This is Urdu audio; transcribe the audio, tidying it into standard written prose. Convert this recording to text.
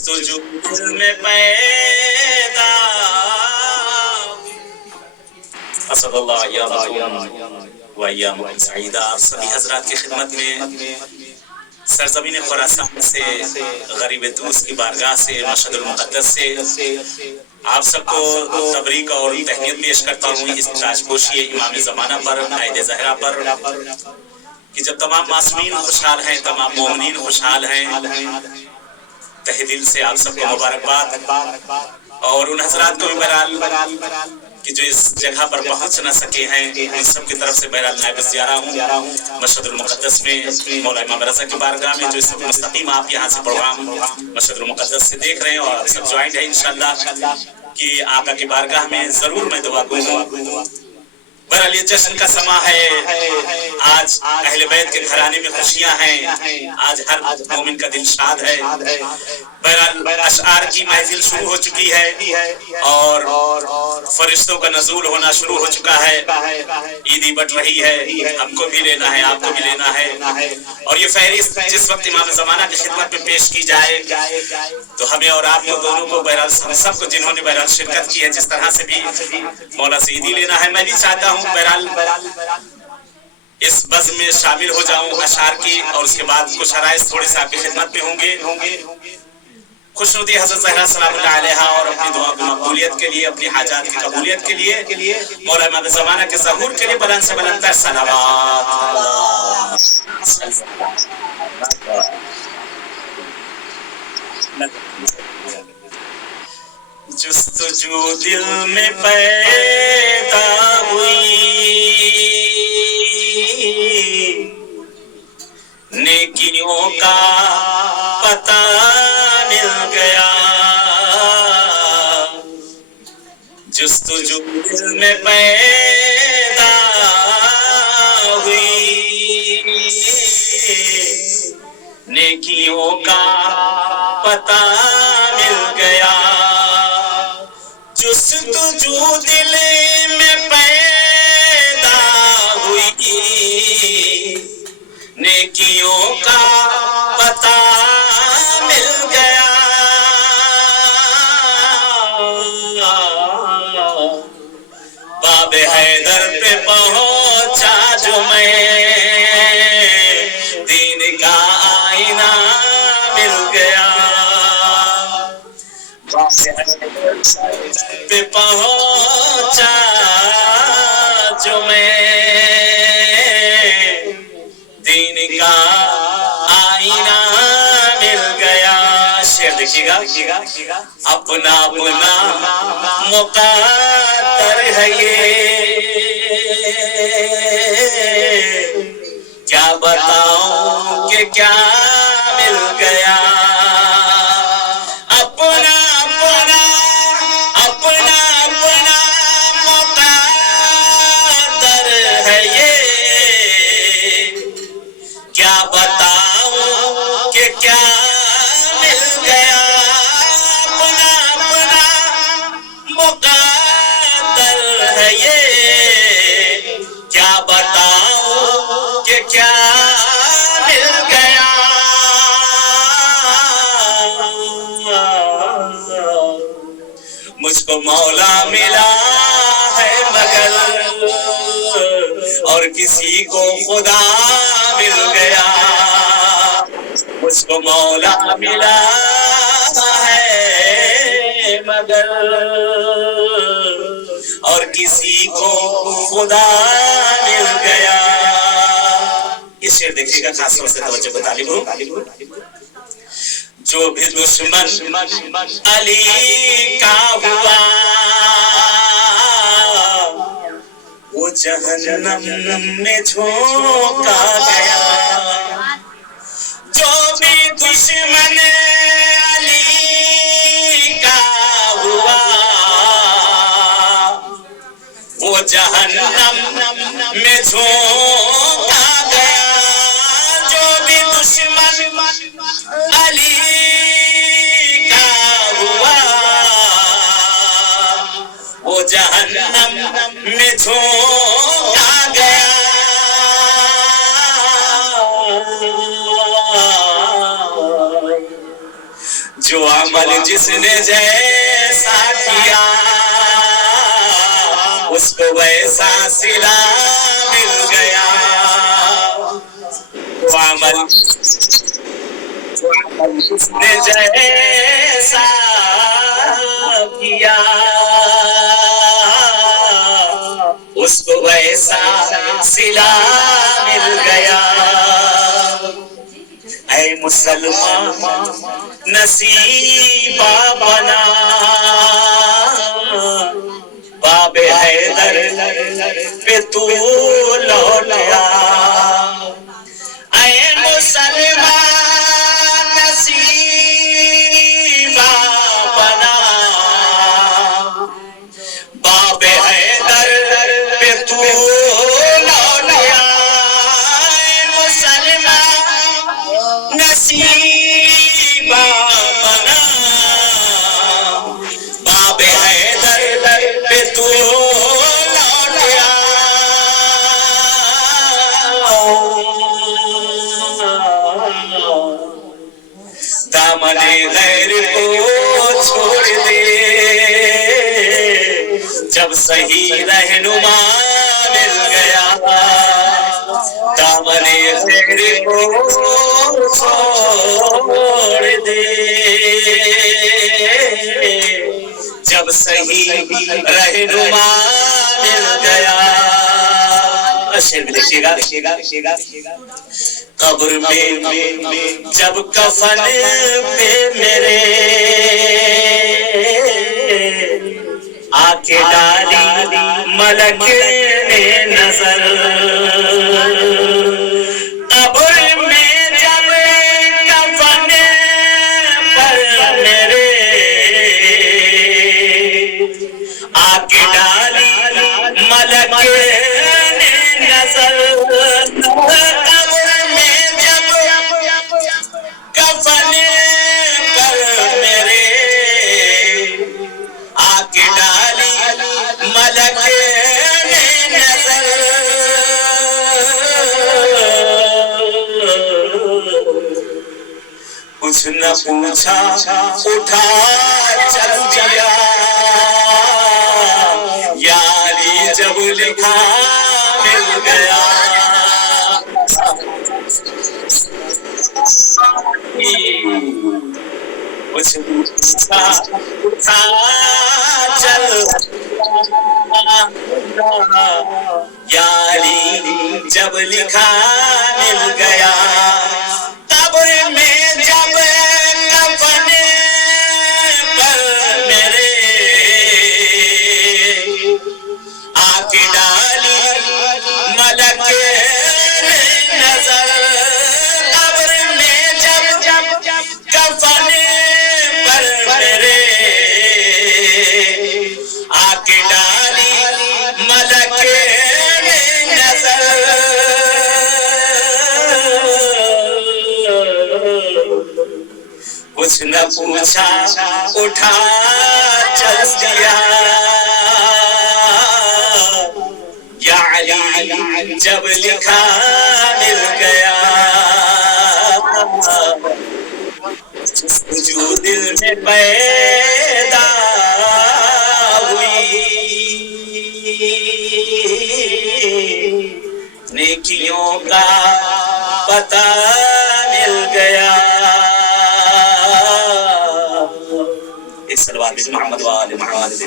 سجود میں پیدا اسد اللہ ایامکم و ایامکم سعیدہ. آپ سبھی حضرات کی خدمت میں سرزمین خراسان سے، غریب دوست کی بارگاہ سے، مشہد المقدس سے آپ سب کو تبریک اور تہنیت پیش کرتا ہوں اس تاجپوشی امام زمانہ پر، عید زہرا پر، کہ جب تمام معصومین خوشحال ہیں، تمام مومنین خوشحال ہیں. تہ دل سے آپ سب کو مبارکباد. اور ان حضرات کو بھی بہرحال کہ جو اس جگہ پر پہنچ نہ سکے ہیں، ان سب کی طرف سے بہرحال نائب زیارہ ہوں مشہد المقدس میں، مولا امام رضا کی بارگاہ میں. جو اس وقت مستقیم آپ یہاں سے پروگرام مشہد المقدس سے دیکھ رہے ہیں اور آپ سب جوائنٹ ہیں انشاءاللہ کہ آقا کی بارگاہ میں ضرور میں دعا گو. بہرحال یہ جشن کا سما ہے. آج اہل بیت کے گھرانے میں خوشیاں ہیں. آج ہر مومن کا دل شاد ہے. بہرحال اشعار کی محفل شروع ہو چکی ہے اور فرشتوں کا نزول ہونا شروع ہو چکا ہے. عیدی بٹ رہی ہے، ہم کو بھی لینا ہے، آپ کو بھی لینا ہے. اور یہ فہرست جس وقت امام زمانہ کی خدمت میں پیش کی جائے تو ہمیں اور آپ کو دونوں کو، بہرحال ہم سب کو جنہوں نے بہرحال شرکت کی ہے، جس طرح سے بھی مولا سے عیدی لینا ہے. میں بھی چاہتا ہوں بہرحال اس بزم میں شامل ہو جاؤں اشعار کی، اور اس کے بعد کچھ عرائض تھوڑے سے آپ کی خدمت میں ہوں گے. خوشنودی حضرت زہرا سلام اللہ علیہا اور اپنی دعا کی مقبولیت کے لیے، اپنی حاجات کی قبولیت کے لیے، مولا امام زمانہ کے ظہور کے لیے بلند سے بلند تر صلوات. جستجو دل میں پیدا ہوئی، نیکیوں کا پتہ مل گیا. جستجو دل میں پیدا ہوئی، نیکیوں کا پتہ مل گیا. جستجو دل میں پیدا ہوئی، نیکیوں کا پتہ مل گیا. باب حیدر پہ پہنچا جو میں، دین کا آئینہ مل گیا. پہ پہنچا جو میں، دین کا آئینہ مل گیا. شعر دیکھیے گا. اپنا اپنا مقدر ہے یہ، کیا بتاؤں کہ کیا مل گیا. اپنا اپنا اپنا اپنا مقدر ہے یہ، کیا بتاؤں کہ کیا مل گیا. اپنا اپنا مقدر ہے یہ، کیا بتاؤں کہ کیا مل گیا. مجھ کو مولا ملا ہے مگر، اور کسی کو خدا مل گیا. مجھ کو مولا ملا ہے مگر، اور کسی کو خدا مل گیا. یہ شعر دیکھیے گا، خاص طور سے توجہ کو طالب ہوں. جو بھی دشمن علی کا ہوا، وہ جہنم میں جھونکا گیا. جو بھی دشمن علی کا ہوا، وہ جہنم میں جھونکا گیا. جو بھی دشمن علی کا ہوا، وہ جہنم میں جھونکا گیا. جو عمل جس نے جیسا کیا اس کو ویسا صلہ مل گیا. وہ عمل جس نے جیسا کیا اس کو ویسا صلہ مل گیا. اے مسلمان نصیبہ بنا باب حیدر پہ تو لوٹیا. اے مسلمان نصیبہ بنا باب حیدر پہ تو لوٹیا. اے مسلمان نصیبہ بنا باب حیدر پہ تو لوٹیا. دامن غیر کو چھوڑ دے جب صحیح رہنما مل گیا. دامن غیر کو چھوڑ دے جب صحیح رہنما مل گیا. شعر بھی دیکھیے گا. قبر میں جب کفن پہ میرے آ کے ڈالی ملک نے نظر. قبر میں جب کفن پر میرے آ کے ڈالی ملک نے نظر. قبر میں جب کفن پر میرے آ کے ڈالی ملک نے نظر. کچھ نہ پوچھا اٹھا چل دیا. یاری جب لکھا مل گیا. کچھ پوچھا اٹھا چل یاری جب لکھا مل گیا. قبر میں جب کفن پر میرے آ کے ڈالی ملک نے نظر. قبر میں جب کفن پر میرے آ کے ڈالی ملک نے نظر. کچھ نہ پوچھا اٹھا چل دیا. یا علی جب لکھا مل گیا. جو دل میں پیدا ہوئی نیکیوں کا پتہ مل گیا. ایک صلوات محمد وآل محمد.